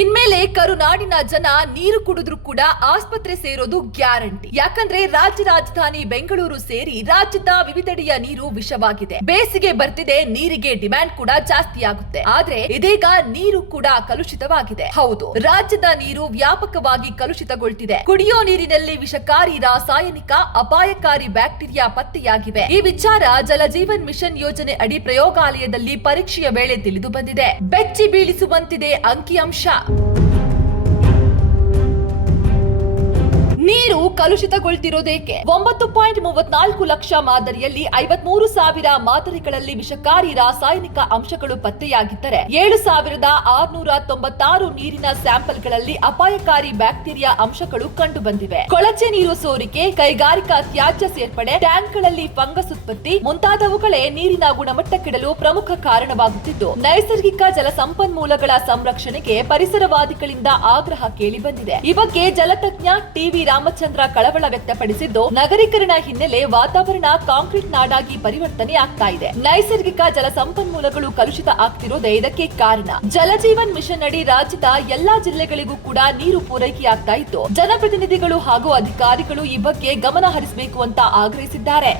ಇನ್ಮೇಲೆ ಕರುನಾಡಿನ ಜನ ನೀರು ಕುಡಿದ್ರು ಕೂಡ ಆಸ್ಪತ್ರೆ ಸೇರೋದು ಗ್ಯಾರಂಟಿ. ಯಾಕಂದ್ರೆ ರಾಜ್ಯ ರಾಜಧಾನಿ ಬೆಂಗಳೂರು ಸೇರಿ ರಾಜ್ಯದ ವಿವಿಧೆಡೆಯ ನೀರು ವಿಷವಾಗಿದೆ. ಬೇಸಿಗೆ ಬರ್ತಿದೆ, ನೀರಿಗೆ ಡಿಮ್ಯಾಂಡ್ ಕೂಡ ಜಾಸ್ತಿ ಆಗುತ್ತೆ. ಆದ್ರೆ ಇದೀಗ ನೀರು ಕೂಡ ಕಲುಷಿತವಾಗಿದೆ. ಹೌದು, ರಾಜ್ಯದ ನೀರು ವ್ಯಾಪಕವಾಗಿ ಕಲುಷಿತಗೊಳ್ತಿದೆ. ಕುಡಿಯೋ ನೀರಿನಲ್ಲಿ ವಿಷಕಾರಿ ರಾಸಾಯನಿಕ, ಅಪಾಯಕಾರಿ ಬ್ಯಾಕ್ಟೀರಿಯಾ ಪತ್ತೆಯಾಗಿವೆ. ಈ ವಿಚಾರ ಜಲಜೀವನ್ ಮಿಷನ್ ಯೋಜನೆ ಅಡಿ ಪ್ರಯೋಗಾಲಯದಲ್ಲಿ ಪರೀಕ್ಷೆಯ ವೇಳೆ ತಿಳಿದು ಬಂದಿದೆ. ಬೆಚ್ಚಿ ಬೀಳಿಸುವಂತಿದೆ ಅಂಕಿಅಂಶ. ನೀರು ಕಲುಷಿತಗೊಳ್ತಿರೋದೇಕೆ? 9.34 ಲಕ್ಷ ಮಾದರಿಯಲ್ಲಿ 53,000 ಮಾದರಿಗಳಲ್ಲಿ ವಿಷಕಾರಿ ರಾಸಾಯನಿಕ ಅಂಶಗಳು ಪತ್ತೆಯಾಗಿದ್ದರೆ 7,696 ನೀರಿನ ಸ್ಯಾಂಪಲ್ಗಳಲ್ಲಿ ಅಪಾಯಕಾರಿ ಬ್ಯಾಕ್ಟೀರಿಯಾ ಅಂಶಗಳು ಕಂಡು ಬಂದಿವೆ. ಕೊಳಚೆ ನೀರು ಸೋರಿಕೆ, ಕೈಗಾರಿಕಾ ತ್ಯಾಜ್ಯ ಸೇರ್ಪಡೆ, ಟ್ಯಾಂಕ್ಗಳಲ್ಲಿ ಫಂಗಸ್ ಉತ್ಪತ್ತಿ ಮುಂತಾದವುಗಳೇ ನೀರಿನ ಗುಣಮಟ್ಟ ಕೆಡಲು ಪ್ರಮುಖ ಕಾರಣವಾಗುತ್ತಿದ್ದು, ನೈಸರ್ಗಿಕ ಜಲಸಂಪನ್ಮೂಲಗಳ ಸಂರಕ್ಷಣೆಗೆ ಪರಿಸರವಾದಿಗಳಿಂದ ಆಗ್ರಹ ಕೇಳಿಬಂದಿದೆ. ಈ ಬಗ್ಗೆ ಜಲತಜ್ಞ ಟಿವಿ ರಾಮಚಂದ್ರ ಕಳವಳ ವ್ಯಕ್ತಪಡಿಸಿದ್ದು, ನಗರೀಕರಣ ಹಿನ್ನೆಲೆ ವಾತಾವರಣ ಕಾಂಕ್ರೀಟ್ ನಾಡಾಗಿ ಪರಿವರ್ತನೆ ಆಗ್ತಾ ಇದೆ. ನೈಸರ್ಗಿಕ ಜಲಸಂಪನ್ಮೂಲಗಳು ಕಲುಷಿತ ಆಗ್ತಿರೋದೇ ಇದಕ್ಕೆ ಕಾರಣ. ಜಲಜೀವನ್ ಮಿಷನ್ ಅಡಿ ರಾಜ್ಯದ ಎಲ್ಲಾ ಜಿಲ್ಲೆಗಳಿಗೂ ಕೂಡ ನೀರು ಪೂರೈಕೆಯಾಗ್ತಾ ಇದ್ದು, ಜನಪ್ರತಿನಿಧಿಗಳು ಹಾಗೂ ಅಧಿಕಾರಿಗಳು ಈ ಬಗ್ಗೆ ಗಮನ ಹರಿಸಬೇಕು ಅಂತ ಆಗ್ರಹಿಸಿದ್ದಾರೆ.